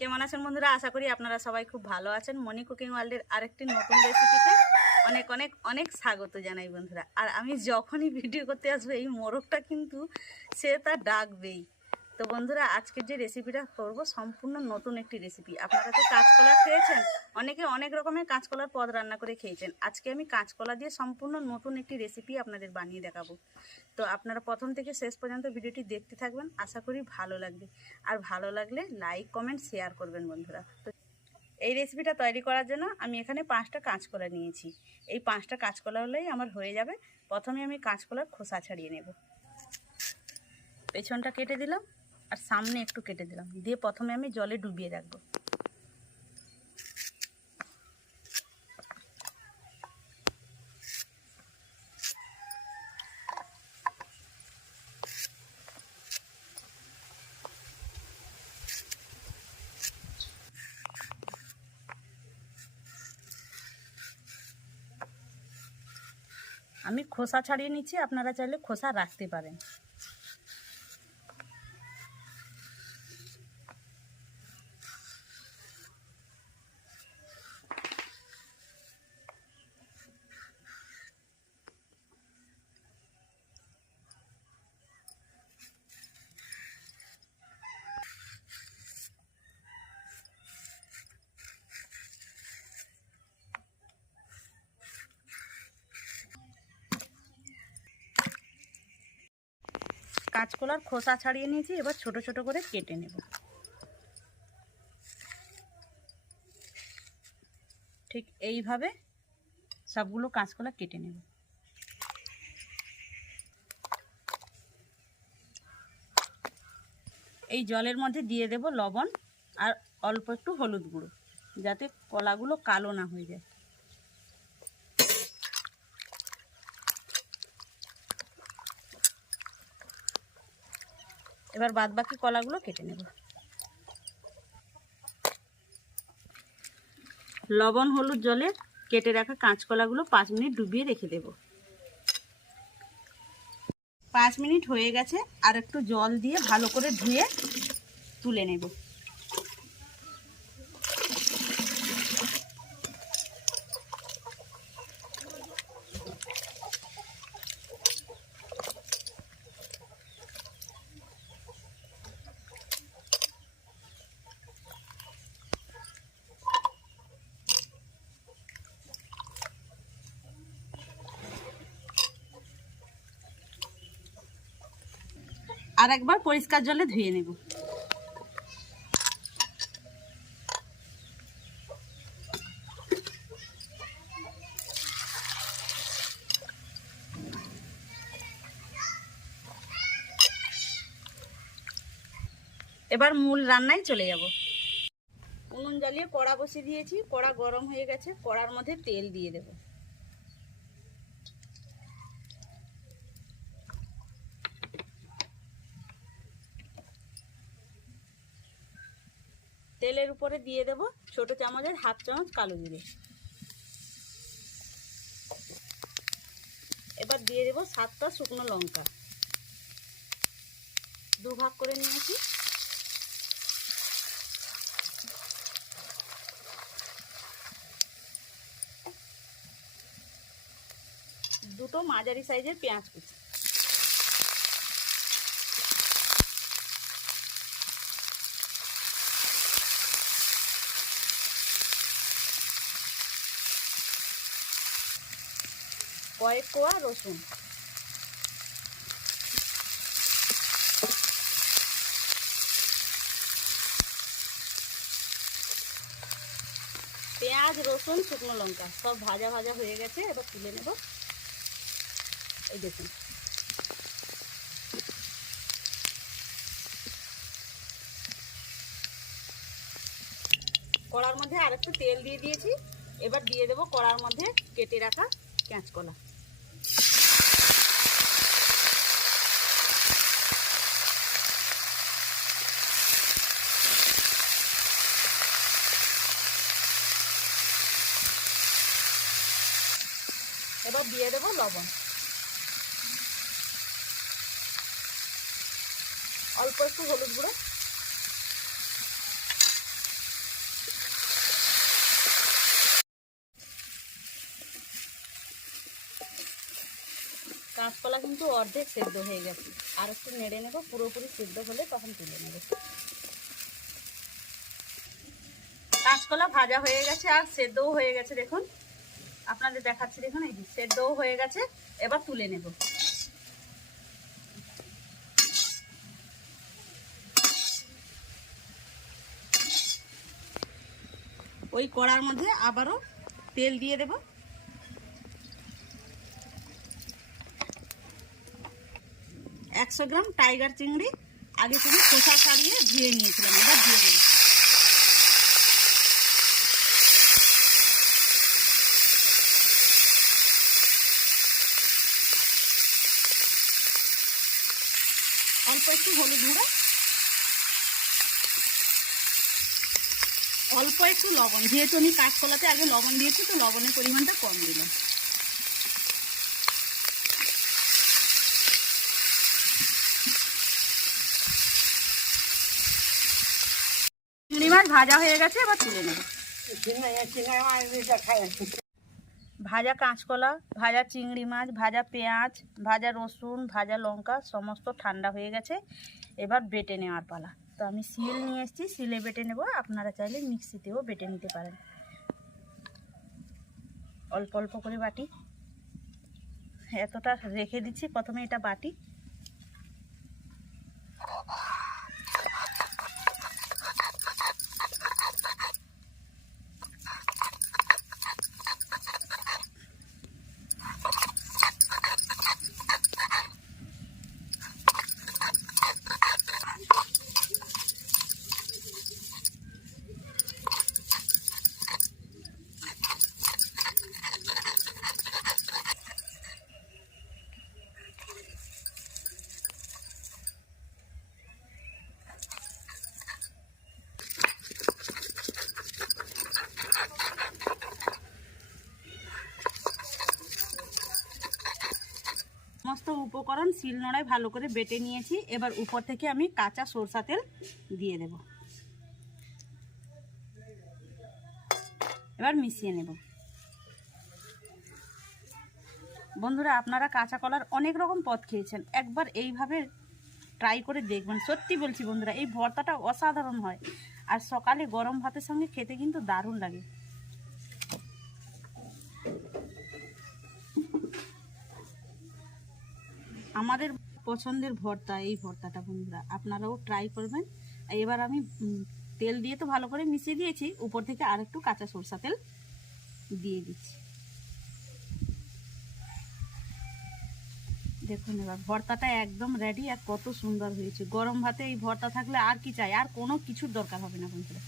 কেমন আছেন বন্ধুরা? আশা করি আপনারা সবাই খুব ভালো আছেন। মনি কুকিং ওয়ার্ল্ডের আরেকটি নতুন রেসিপিতে অনেক অনেক অনেক স্বাগত জানাই বন্ধুরা। আর আমি যখনই ভিডিও করতে আসব, এই মোরগটা কিন্তু সে তা ডাকবেই। তো বন্ধুরা, আজকের যে রেসিপিটা করব, সম্পূর্ণ নতুন একটি রেসিপি আপনারা তো কাঁচকলা খেয়েছেন, অনেকে অনেক রকমের কাঁচকলার পদ রান্না করে খেয়েছেন। আজকে আমি কাঁচকলা দিয়ে সম্পূর্ণ নতুন একটি রেসিপি আপনাদের বানিয়ে দেখাবো। তো আপনারা প্রথম থেকে শেষ পর্যন্ত ভিডিওটি দেখতে থাকবেন, আশা করি ভালো লাগবে। আর ভালো লাগলে লাইক কমেন্ট শেয়ার করবেন বন্ধুরা। তো এই রেসিপিটা তৈরি করার জন্য আমি এখানে পাঁচটা কাঁচকলা নিয়েছি। এই পাঁচটা কাঁচকলা হলেই আমার হয়ে যাবে। প্রথমে আমি কাঁচকলার খোসা ছাড়িয়ে নেব। পেছনটা কেটে দিলাম। আর সামনে একটু কেটে দিলাম। দিয়ে প্রথমে আমি জলে ডুবিয়ে রাখব। আমি খোসা ছাড়িয়ে নিচ্ছি, আপনারা চাইলে খোসা রাখতে পারেন। কাঁচকলার খোসা ছাড়িয়ে নিয়েছি, এবার ছোট ছোট করে কেটে নেব। ঠিক এইভাবে সবগুলো কাঁচকলা কেটে নেব। এই জলের মধ্যে দিয়ে দেব লবণ আর অল্প একটু হলুদ গুঁড়ো, যাতে কলাগুলো কালো না হয়ে যায়। এবার বাদ বাকি কলাগুলো কেটে নেব। লবণ, হলুদ, জলে কেটে রাখা কাঁচকলাগুলো পাঁচ মিনিট ডুবিয়ে রেখে দেব। পাঁচ মিনিট হয়ে গেছে, আর একটু জল দিয়ে ভালো করে ধুয়ে তুলে নেব। আর একবার পরিষ্কার জলে ধুয়ে নেব। এবার মূল রান্নায় চলে যাব। উনুন জ্বালিয়ে কড়া বসিয়ে দিয়েছি। কড়া গরম হয়ে গেছে। কড়ার মধ্যে তেল দিয়ে দেবো। তেলের উপরে দিয়ে দেব ছোট চামচের হাফ চামচ কালো জিরে। এবার দিয়ে দেব সাতটা শুকনো লঙ্কা। দু ভাগ করে নিয়েছি। দুটো মাঝারি সাইজের পেঁয়াজ কুচি। কয়েক কোয়া রসুন। পেঁয়াজ, রসুন, শুকনো লঙ্কা সব ভাজা ভাজা হয়ে গেছে, এবার তুলে নেব। এই দেখুন। কড়ার মধ্যে আর একটু তেল দিয়ে দিয়েছি। এবার দিয়ে দেবো কড়ার মধ্যে কেটে রাখা কাঁচকলা দিয়ে দেবো লবণ। অল্প একটু হলুদ গুঁড়ো। কাঁচকলা কিন্তু অর্ধেক সেদ্ধ হয়ে গেছে। আর একটু নেড়ে নেব, পুরোপুরি সেদ্ধ হলে তখন তুলে নেব। কাঁচকলা ভাজা হয়ে গেছে আর সেদ্ধও হয়ে গেছে, দেখুন। আপনাদের দেখাচ্ছি, দেখুন, এই সেদ্ধও হয়ে গেছে, এবার তুলে নেব। ওই কড়ার মধ্যে আবারও তেল দিয়ে দেব। একশো গ্রাম টাইগার চিংড়ি, আগে থেকে খোসা ছাড়িয়ে ধুয়ে নিয়েছিলাম, এবার দিয়ে দেবো অল্প একটু হলুদ গুঁড়ো। অল্প একটু লবণ। যেহেতু আমি কাঁচকলাতে আগে লবণ দিয়েছি, তো লবণের পরিমাণটা কম দিলাম। চিংড়ি ভাজা হয়ে গেছে, এবার তুলে নেব। ভাজা কাঁচকলা, ভাজা চিংড়ি মাছ, ভাজা পেঁয়াজ, ভাজা রসুন, ভাজা লঙ্কা, সমস্ত ঠান্ডা হয়ে গেছে। এবার বেটে নেওয়ার পালা। তো আমি শিল নিয়ে এসেছি, শিলে বেটে নেব। আপনারা চাইলে মিক্সিতেও বেটে নিতে পারেন। অল্প অল্প করে বাটি। এতটা রেখে দিচ্ছি, প্রথমে এটা বাটি সমস্ত উপকরণ শিল নোড়ায় ভালো করে বেটে নিয়েছি। এবার উপর থেকে আমি কাঁচা সরষা তেল দিয়ে দেব। এবার মিশিয়ে নেব। বন্ধুরা, আপনারা কাঁচা কলার অনেক রকম পদ খেয়েছেন। একবার এইভাবে ট্রাই করে দেখবেন। সত্যি বলছি বন্ধুরা, এই ভর্তাটা অসাধারণ হয়। আর সকালে গরম ভাতের সঙ্গে খেতে কিন্তু দারুণ লাগে। আমাদের পছন্দের ভর্তা, এই ভর্তাটা বন্ধুরা। আপনারাও ট্রাই করবেন। এবার আমি তেল দিয়ে তো ভালো করে মিশিয়ে দিয়েছি। উপর থেকে আর একটু কাঁচা সরষা তেল দিয়ে দিচ্ছি। দেখুন এবার ভর্তাটা একদম রেডি আর কত সুন্দর হয়েছে। গরম ভাতে এই ভর্তা থাকলে আর কি চাই? আর কোনো কিছুর দরকার হবে না বন্ধুরা।